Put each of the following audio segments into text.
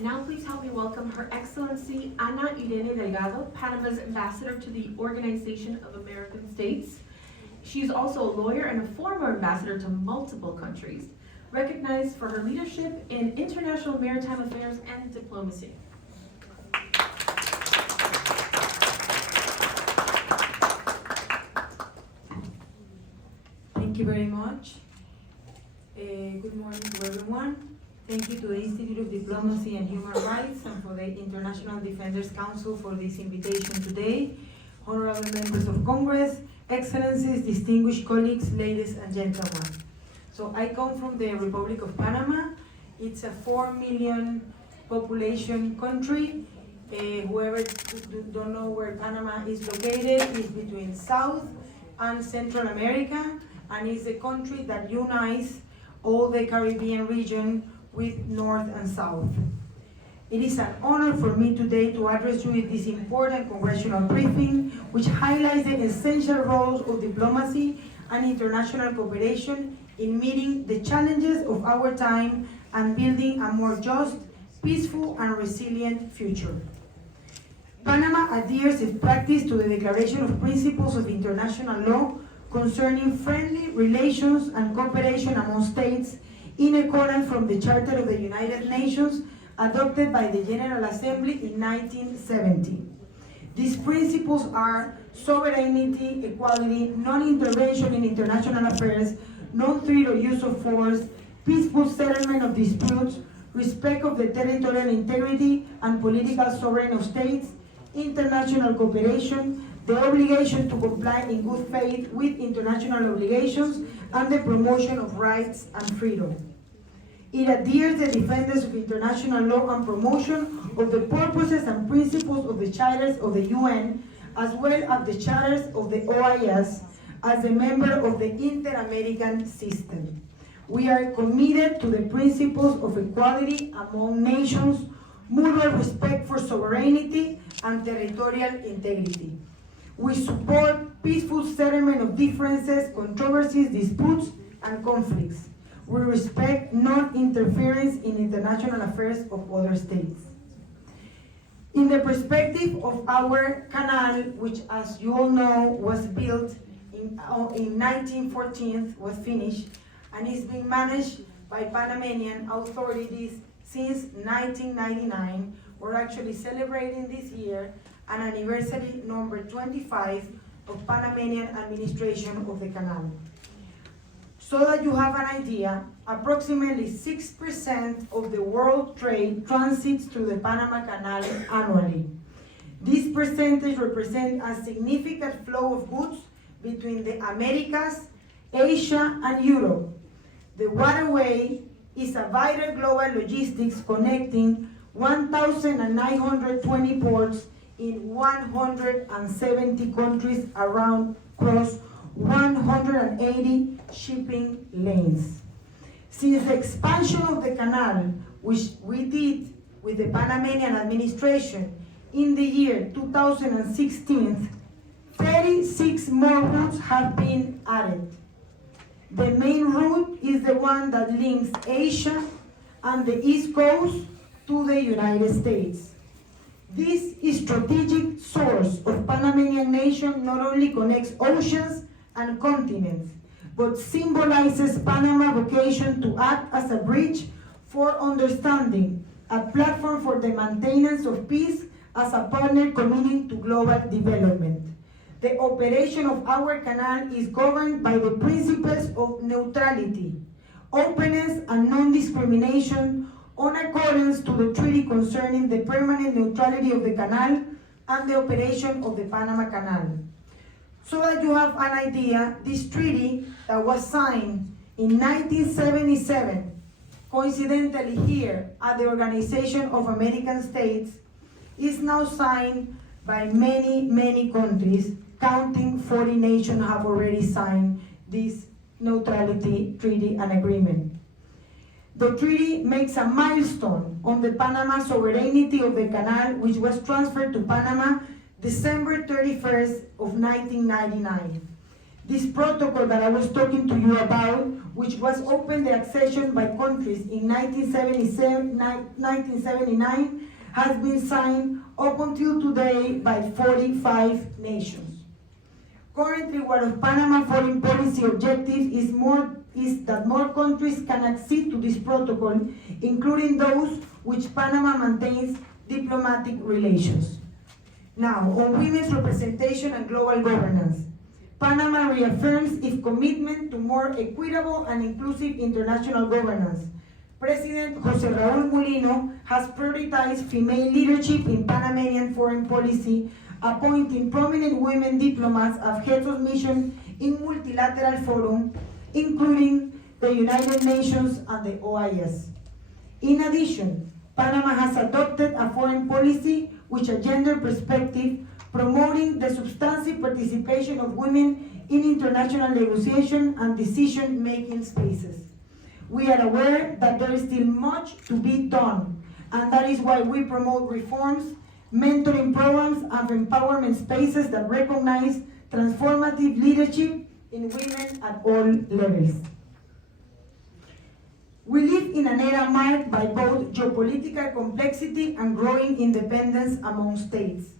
And now please help me welcome Her Excellency Ana Irene Delgado, Panama's Ambassador to the Organization of American States. She's also a lawyer and a former ambassador to multiple countries, recognized for her leadership in international maritime affairs and diplomacy. Thank you very much. Good morning to everyone. Thank you to the Institute of Diplomacy and Human Rights and for the International Defenders Council for this invitation today. Honorable members of Congress, Excellencies, distinguished colleagues, ladies and gentlemen. So I come from the Republic of Panama. It's a 4 million population country. Whoever don't know where Panama is located, is between South and Central America, and is a country that unites all the Caribbean region with North and South. It is an honor for me today to address you with this important congressional briefing, which highlights the essential roles of diplomacy and international cooperation in meeting the challenges of our time and building a more just, peaceful, and resilient future. Panama adheres its practice to the Declaration of Principles of International Law concerning friendly relations and cooperation among states in accordance from the Charter of the United Nations adopted by the General Assembly in 1970. These principles are sovereignty, equality, non-intervention in international affairs, non-threat or use of force, peaceful settlement of disputes, respect of the territorial integrity and political sovereignty of states, international cooperation, the obligation to comply in good faith with international obligations, and the promotion of rights and freedom. It adheres to the defenders of international law and promotion of the purposes and principles of the charters of the UN, as well as the charters of the OAS, as a member of the Inter-American system. We are committed to the principles of equality among nations, mutual respect for sovereignty, and territorial integrity. We support peaceful settlement of differences, controversies, disputes, and conflicts. We respect non-interference in international affairs of other states. In the perspective of our canal, which, as you all know, was built in 1914, was finished, and is being managed by Panamanian authorities since 1999, we're actually celebrating this year an anniversary number 25 of Panamanian administration of the canal. So that you have an idea, approximately 6% of the world trade transits through the Panama Canal annually. This percentage represents a significant flow of goods between the Americas, Asia, and Europe. The waterway is a vital global logistics connecting 1,920 ports in 170 countries across 180 shipping lanes. Since the expansion of the canal, which we did with the Panamanian administration in the year 2016, 36 more routes have been added. The main route is the one that links Asia and the East Coast to the United States. This strategic source of Panamanian nation not only connects oceans and continents, but symbolizes Panama's vocation to act as a bridge for understanding, a platform for the maintenance of peace as a partner committing to global development. The operation of our canal is governed by the principles of neutrality, openness, and non-discrimination on accordance to the treaty concerning the permanent neutrality of the canal and the operation of the Panama Canal. So that you have an idea, this treaty that was signed in 1977, coincidentally here at the Organization of American States, is now signed by many, many countries, counting 40 nations have already signed this neutrality treaty and agreement. The treaty makes a milestone on the Panama sovereignty of the canal, which was transferred to Panama December 31st of 1999. This protocol that I was talking to you about which was opened the accession by countries in 1979, has been signed up until today by 45 nations. Currently, one of Panama's foreign policy objectives is that more countries can accede to this protocol, including those which Panama maintains diplomatic relations. Now, on women's representation and global governance, Panama reaffirms its commitment to more equitable and inclusive international governance. President Jose Raul Mulino has prioritized female leadership in Panamanian foreign policy, appointing prominent women diplomats as heads of mission in multilateral forums, including the United Nations and the OAS. In addition, Panama has adopted a foreign policy with a gender perspective, promoting the substantive participation of women in international negotiation and decision-making spaces. We are aware that there is still much to be done, and that is why we promote reforms, mentoring programs, and empowerment spaces that recognize transformative leadership in women at all levels. We live in an era marked by both geopolitical complexity and growing independence among states,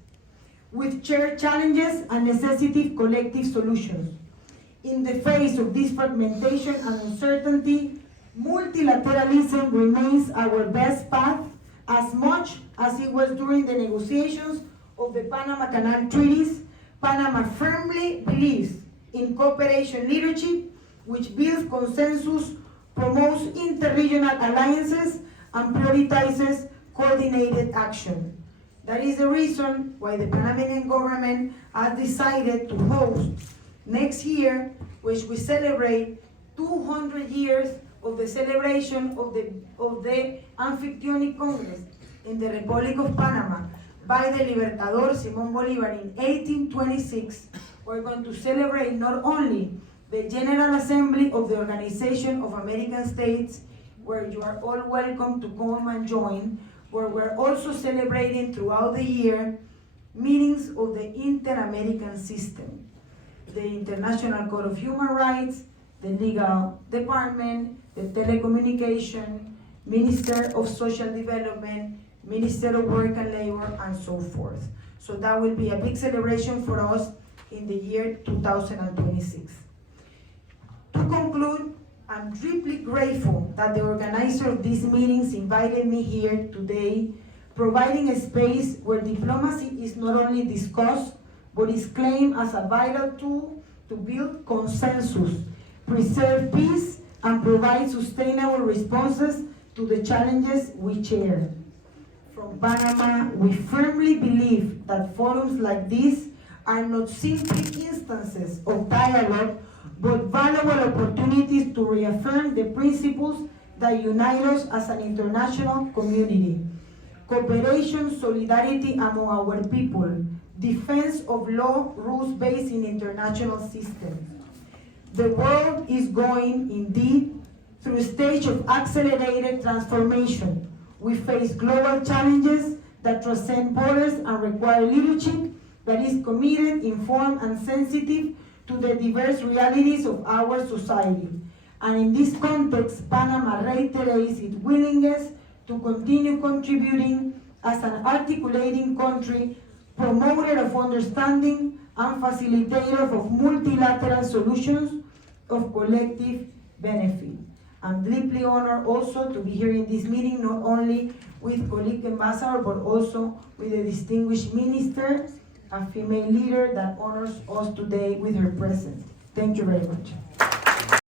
with shared challenges and necessitative collective solutions. In the face of this fragmentation and uncertainty, multilateralism remains our best path, as much as it was during the negotiations of the Panama Canal Treaties. Panama firmly believes in cooperation leadership, which builds consensus, promotes interregional alliances, and prioritizes coordinated action. That is the reason why the Panamanian government has decided to host next year, which we celebrate 200 years of the celebration of the Amphicyonic Congress in the Republic of Panama by the Libertador Simón Bolívar in 1826. We're going to celebrate not only the General Assembly of the Organization of American States, where you are all welcome to come and join, where we're also celebrating throughout the year meetings of the Inter-American System, the International Court of Human Rights, the Legal Department, the Telecommunication, Minister of Social Development, Minister of Work and Labor, and so forth. So that will be a big celebration for us in the year 2026. To conclude, I'm deeply grateful that the organizer of these meetings invited me here today, providing a space where diplomacy is not only discussed, but is claimed as a vital tool to build consensus, preserve peace, and provide sustainable responses to the challenges we share. From Panama, we firmly believe that forums like this are not simply instances of dialogue, but valuable opportunities to reaffirm the principles that unite us as an international community. Cooperation, solidarity among our people, defense of law, rules-based in international systems. The world is going, indeed, through a stage of accelerated transformation. We face global challenges that transcend borders and require leadership that is committed, informed, and sensitive to the diverse realities of our society. And in this context, Panama reiterates its willingness to continue contributing as an articulating country, promoter of understanding, and facilitator of multilateral solutions of collective benefit. I'm deeply honored also to be here in this meeting, not only with colleague ambassador, but also with a distinguished minister, a female leader that honors us today with her presence. Thank you very much.